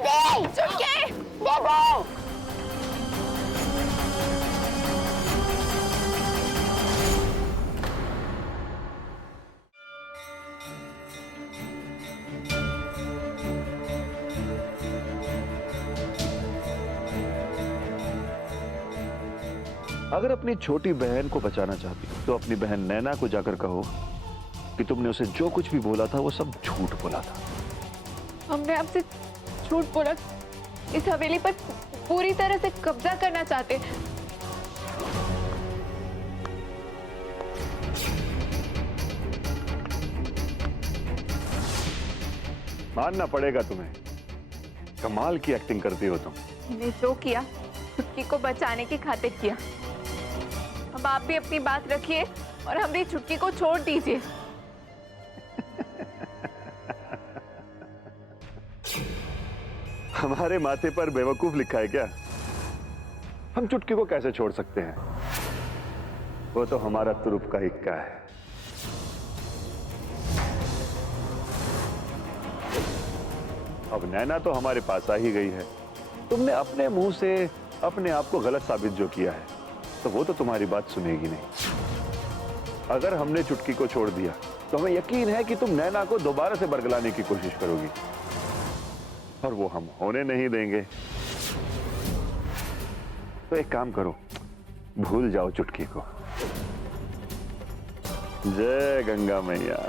दीदी चुटकी देखो। अगर अपनी छोटी बहन को बचाना चाहती तो अपनी बहन नैना को जाकर कहो कि तुमने उसे जो कुछ भी बोला था वो सब झूठ बोला था। हमने आपसे झूठ बोला, इस हवेली पर पूरी तरह से कब्जा करना चाहते। मानना पड़ेगा तुम्हें, कमाल की एक्टिंग करती हो तुम। मैंने जो किया चुटकी को बचाने की खातिर किया। अब आप भी अपनी बात रखिए और हमारी चुटकी को छोड़ दीजिए। हमारे माथे पर बेवकूफ लिखा है क्या? हम चुटकी को कैसे छोड़ सकते हैं? वो तो हमारा तुरुप का इक्का है। अब नैना तो हमारे पास आ ही गई है। तुमने अपने मुंह से अपने आप को गलत साबित जो किया है, तो वो तो तुम्हारी बात सुनेगी नहीं। अगर हमने चुटकी को छोड़ दिया तो हमें यकीन है कि तुम नैना को दोबारा से बरगलाने की कोशिश करोगी, और वो हम होने नहीं देंगे। तो एक काम करो, भूल जाओ चुटकी को। जय गंगा मैया।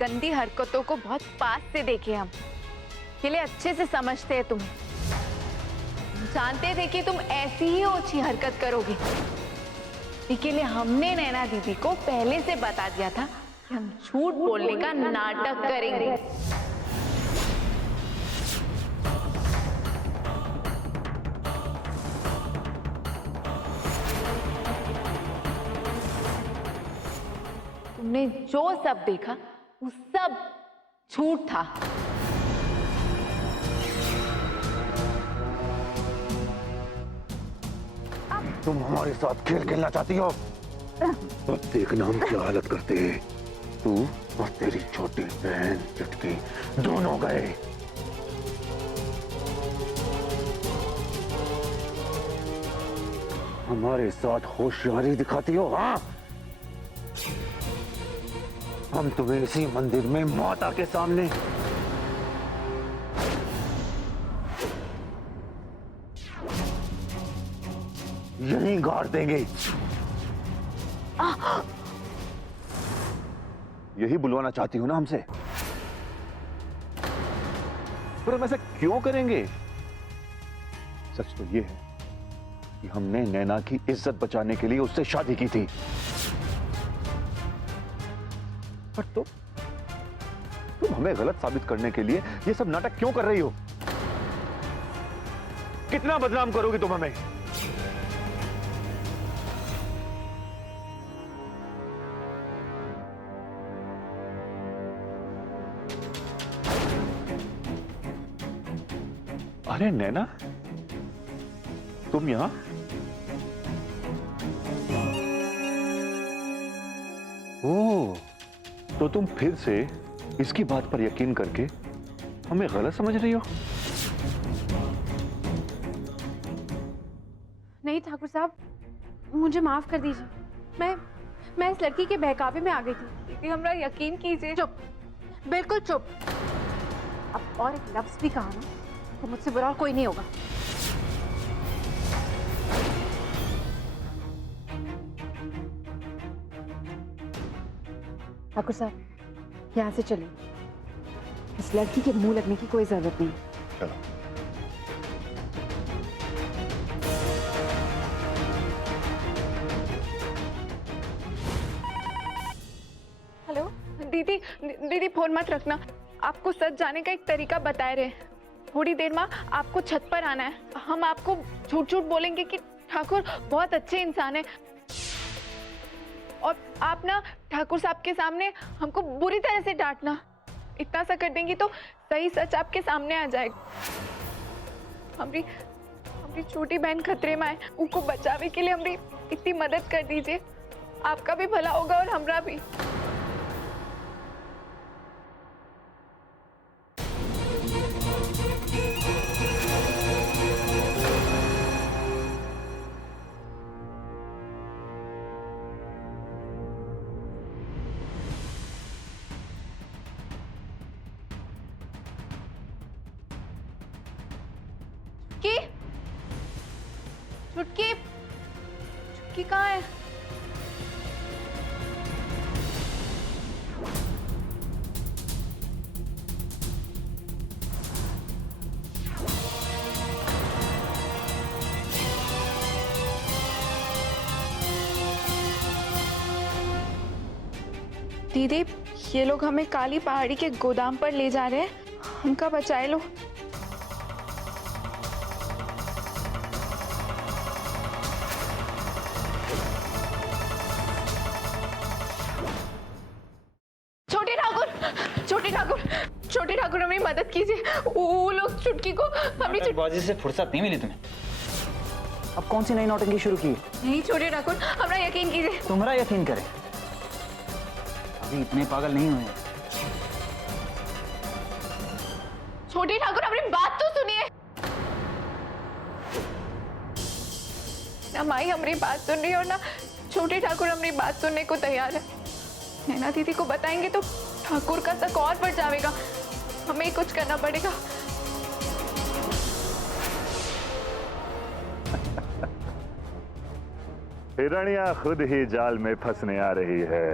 गंदी हरकतों को बहुत पास से देखे हम, इसलिए अच्छे से समझते हैं तुम्हें। जानते थे कि तुम ऐसी ही ओछी हरकत करोगे, इसलिए हमने नैना दीदी को पहले से बता दिया था कि हम झूठ बोलने का नाटक करेंगे। तुमने जो सब देखा वो सब झूठ था। तुम हमारे साथ खेल खेलना चाहती हो? अब देखना हम क्या हालत करते हैं। तू और तेरी छोटी बहन चुटकी दोनों गए। हमारे साथ होशियारी दिखाती हो? हाँ, हम तुम्हें इसी मंदिर में माता के सामने यहीं गाड़ देंगे। यही बुलवाना चाहती हो ना हमसे? पर हम ऐसा क्यों करेंगे? सच तो ये है कि हमने नैना की इज्जत बचाने के लिए उससे शादी की थी। पर तुम हमें गलत साबित करने के लिए ये सब नाटक क्यों कर रही हो? कितना बदनाम करोगी तुम हमें? अरे नैना, तुम यहां? ओह, तो तुम फिर से इसकी बात पर यकीन करके हमें गलत समझ रही हो? नहीं ठाकुर साहब, मुझे माफ कर दीजिए। मैं इस लड़की के बहकावे में आ गई थी। दीदी हमरा यकीन कीजिए। चुप, बिल्कुल चुप। अब और एक लफ्ज भी कहा ना तो मुझसे बुरा कोई नहीं होगा। ठाकुर साहब, यहाँ से चलिए। इस लड़की के मुंह लगने की कोई जरूरत नहीं। चलो। हेलो दीदी, दीदी फोन मत रखना। आपको सच जाने का एक तरीका बता रहे हैं। थोड़ी देर में आपको छत पर आना है। हम आपको झूठ झूठ बोलेंगे कि ठाकुर बहुत अच्छे इंसान है, और आप ना ठाकुर साहब के सामने हमको बुरी तरह से डांटना। इतना सा कर देंगी तो सही सच आपके सामने आ जाएगा। हमारी छोटी बहन खतरे में है, उनको बचावे के लिए हमारी इतनी मदद कर दीजिए। आपका भी भला होगा और हमरा भी। चुटकी, चुटकी, चुटकी कहाँ है? दीदी, ये लोग हमें काली पहाड़ी के गोदाम पर ले जा रहे हैं। हमका बचाए लो। छोटे ठाकुर, छोटे ठाकुर, छोटे ठाकुर, हमें मदद कीजिए। वो लोग चुटकी को हमें बाजी से फुर्सत नहीं मिली तुम्हें। अब कौन सी नई नौटंकी शुरू की? नहीं छोटे ठाकुर, हमरा यकीन कीजिए। तुम्हारा यकीन करें, अभी इतने पागल नहीं हुए। छोटे ठाकुर, हमारी बात तो सुनिए ना। माई हमारी बात सुन रही है और ना छोटे ठाकुर हमारी बात सुनने को तैयार है। नैना दीदी को बताएंगे तो ठाकुर का शक और बढ़ जाएगा। हमें कुछ करना पड़ेगा। हिरणिया खुद ही जाल में फंसने आ रही है।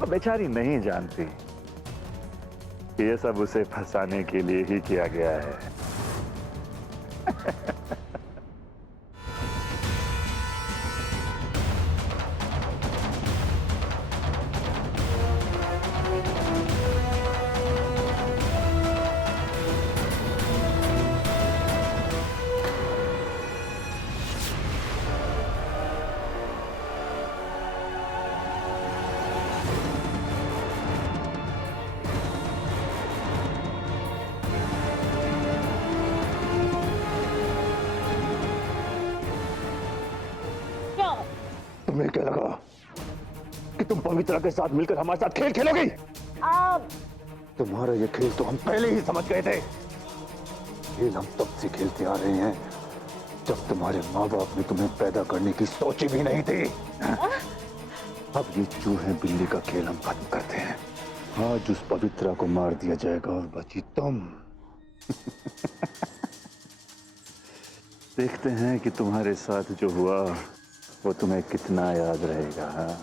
वो बेचारी नहीं जानती कि ये सब उसे फंसाने के लिए ही किया गया है। तुम्हें क्या लगा कि तुम पवित्रा के साथ मिलकर हमारे साथ खेल खेलोगी? तुम्हारा ये खेल तो हम पहले ही समझ गए थे। खेल हम तब से खेलते आ रहे हैं जब तुम्हारे माँ बाप ने तुम्हें पैदा करने की सोची भी नहीं थी। अब ये चूहे बिल्ली का खेल हम खत्म करते हैं। आज उस पवित्रा को मार दिया जाएगा और बची तुम। देखते हैं कि तुम्हारे साथ जो हुआ वो तुम्हें कितना याद रहेगा। हाँ?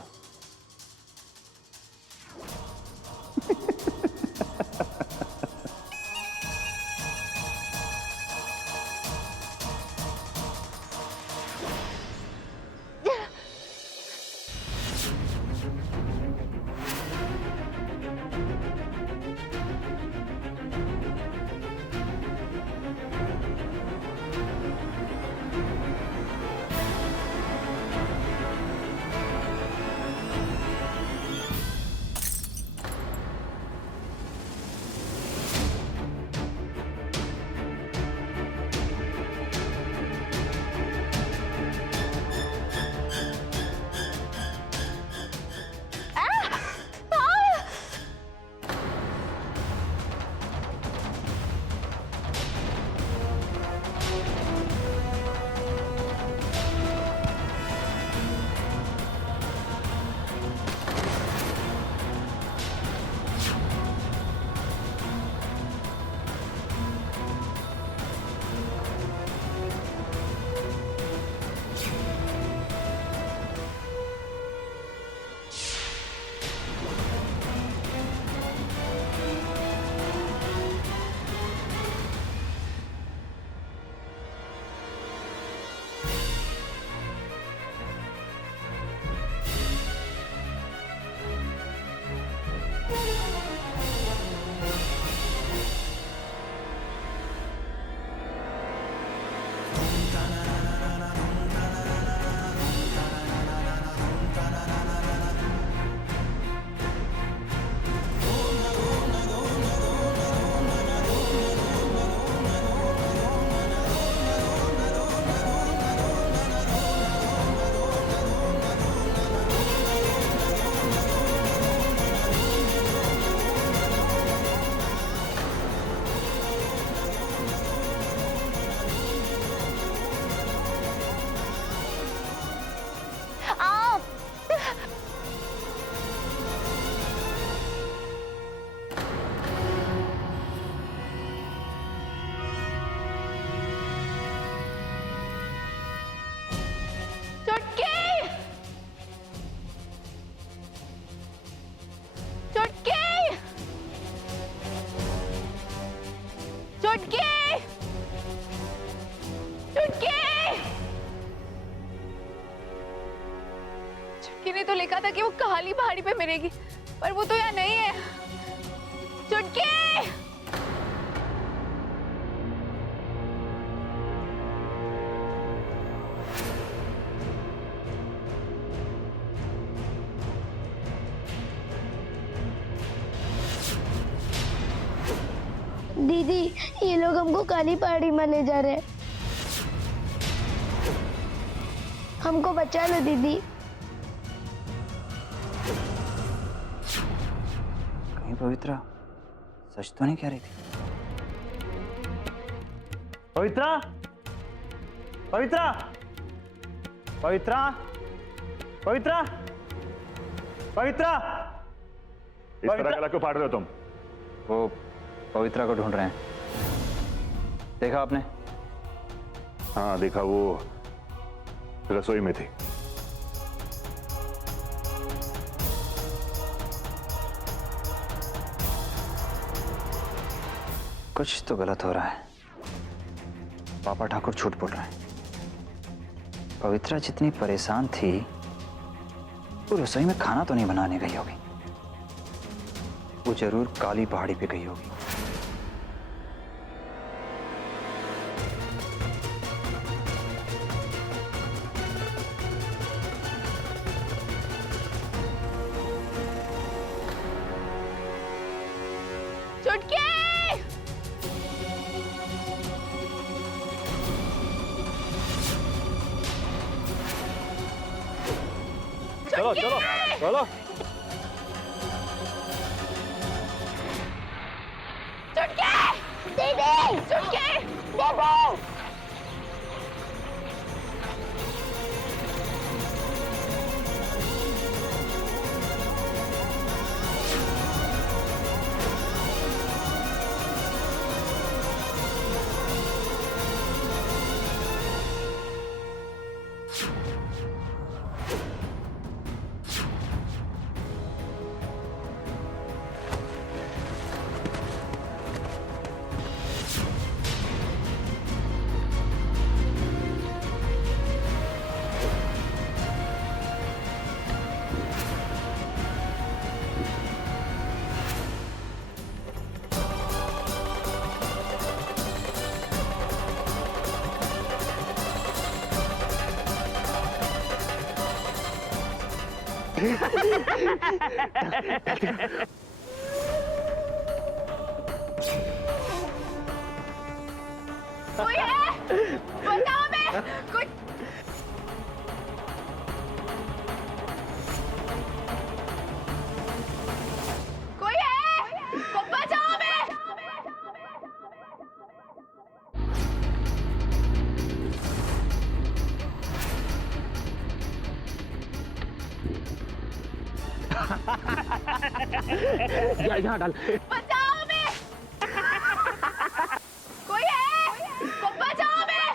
चुटकी ने तो लिखा था कि वो काली पहाड़ी पे मिलेगी, पर वो तो यहाँ नहीं है। चुटकी! दीदी, ये लोग हमको काली पहाड़ी में ले जा रहे हैं। हमको बचा लो दीदी। कहीं पवित्रा सच तो नहीं कह रही थी? पवित्रा, पवित्रा, पवित्रा, पवित्रा, पवित्रा! इस तरह गला क्यों फाड़ रहे हो तुम? वो पवित्रा को ढूंढ रहे हैं। देखा आपने? हाँ देखा, वो रसोई में थी। कुछ तो गलत हो रहा है। पापा ठाकुर झूठ बोल रहे हैं। पवित्रा जितनी परेशान थी वो रसोई में खाना तो नहीं बनाने गई होगी। वो जरूर काली पहाड़ी पे गई होगी। चुटकी! चलो चलो चलो। चुटकी! दीदी, चुटकी! दीदी। कोई है? बताओ मैं कुछ। कोई है? बचाओ मैं। यहाँ डाल। बचाओ मैं। कोई है? बचाओ मैं।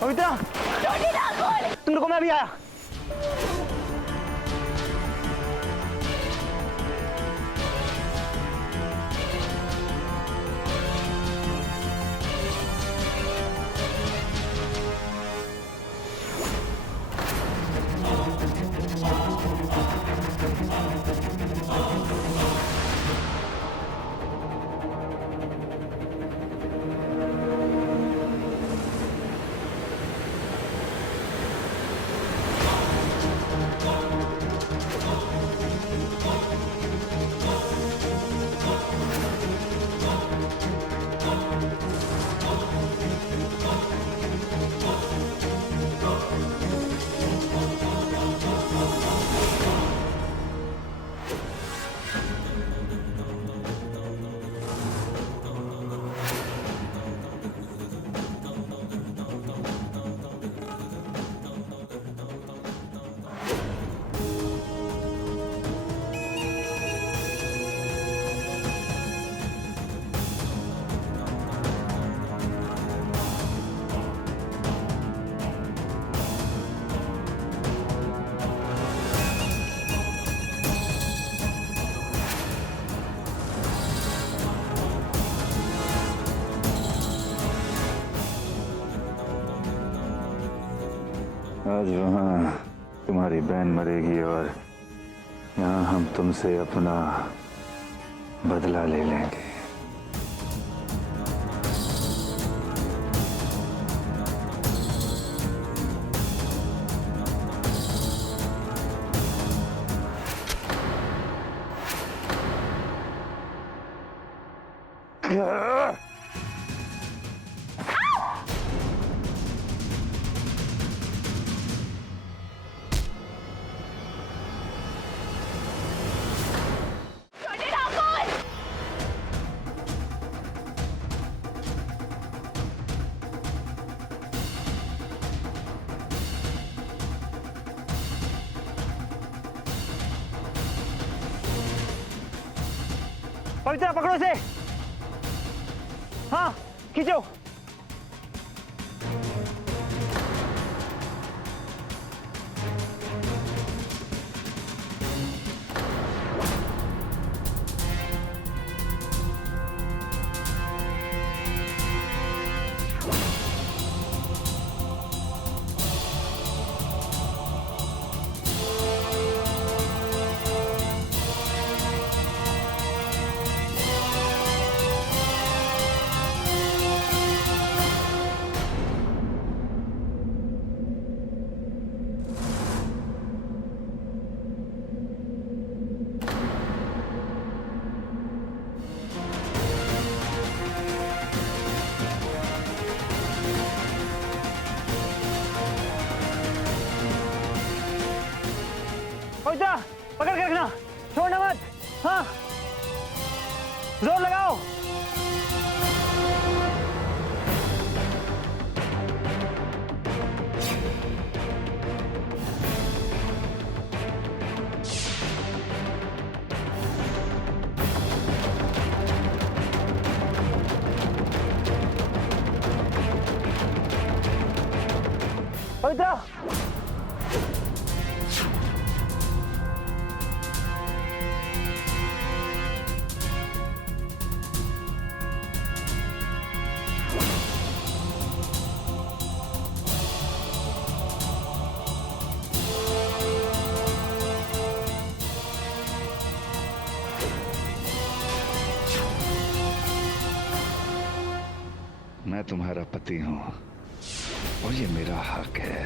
पवित्रा, तुम रुको, मैं अभी आया। आज वहाँ तुम्हारी बहन मरेगी और यहाँ हम तुमसे अपना बदला ले लेंगे। पवित्रा पकड़ो से। हाँ खींचो। पवित्रा पकड़ के रखना, छोड़ना मत। हाँ जोर लगाओ। पवित्रा मैं तुम्हारा पति हूं और ये मेरा हक है।